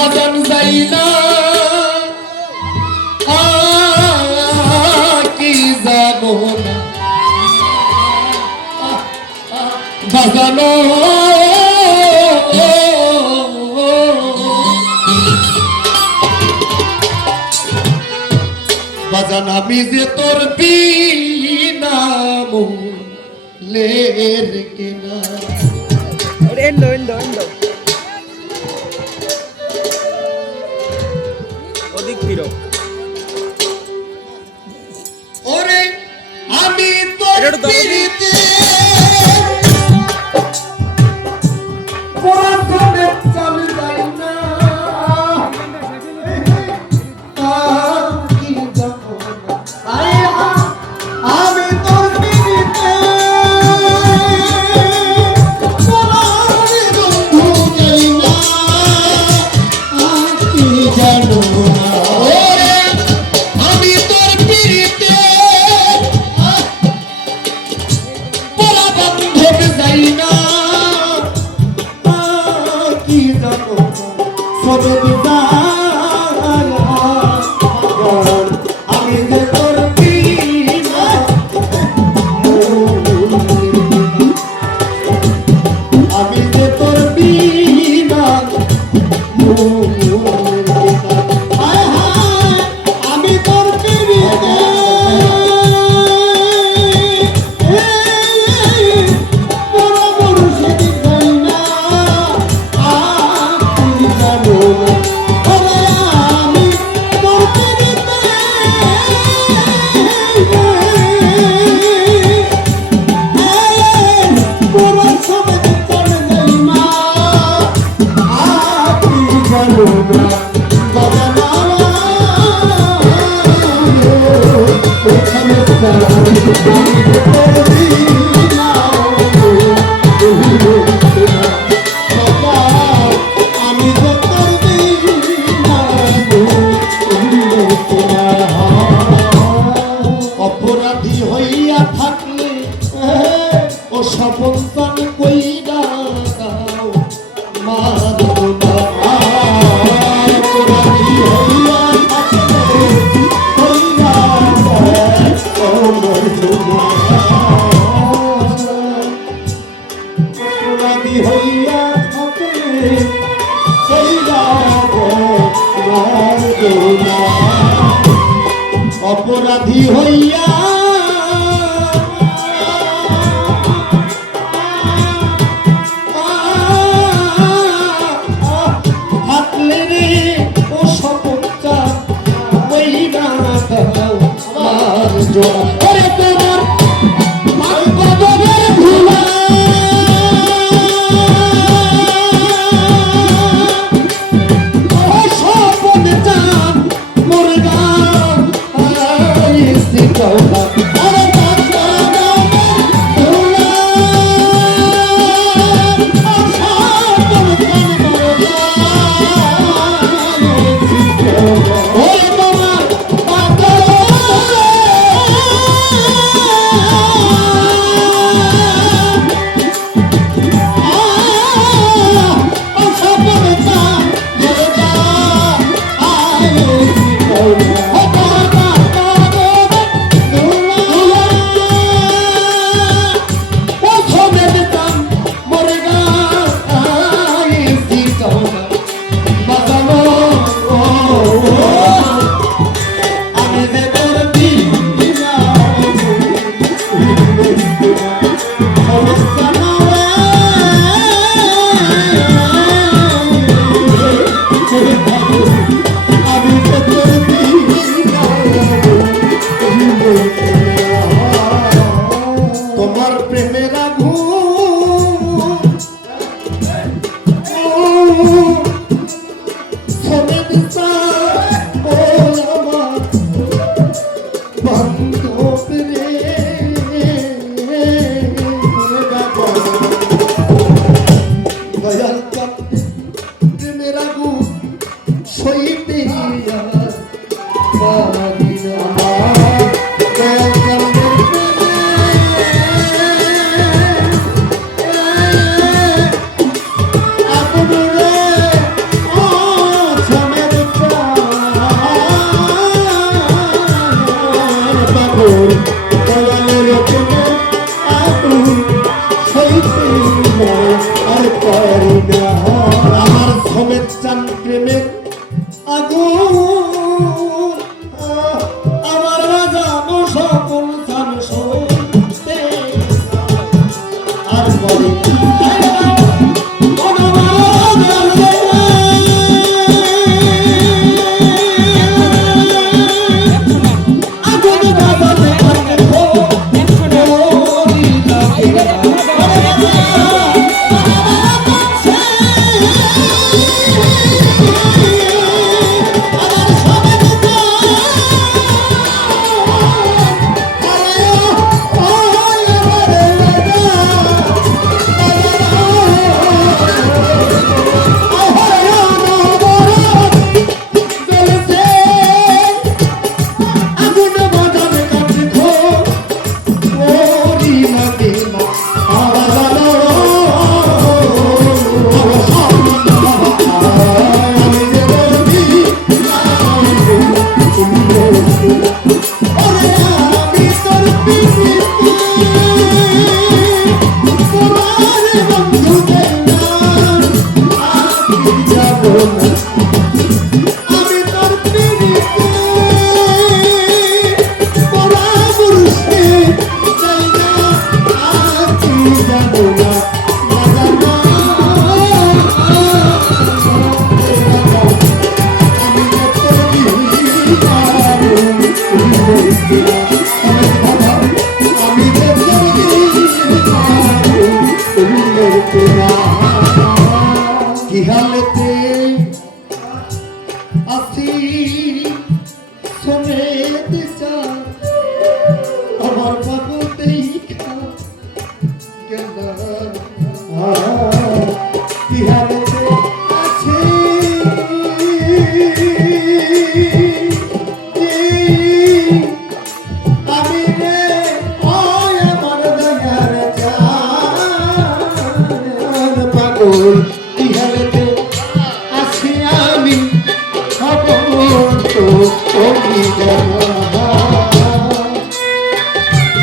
বাজান যাই না কি জানো না বাজানো বাজান আমি যে তোর বিনা মূলের কিনা ওদিক ফিরো ওরে আমি তোর পিরিতে পরাধনে চল যাই না কি জানো না আরে আমি তোর পিরিতে পরাধনে বন্ধু যাই না কি জানো না ওরে আমি তোর পিরিতে পরাধনে যাই না কি জানো সবে আমি যে তোর বিনা আমি যে তোর বিনা আমি তোর বিনা অপরাধী হইয়া থাকলে ও সপন কইরা দাও মাদনা অপরাধী হইয়া থাকলে কইরা দাও অপরাধী হইয়া থাকলে কইরা দাও অপরাধী হইয়া থাকলে রে ও সপনটা ওই না দাও আমার জোরে তোমার মানবদের ভুলা ও সপনটা মুরগা পাগলেতে আসি সমেত চা আমার পাগলতেই খা গেল বিহারেতে আছে আমি রে ওই আমার দয়ার জান পাগল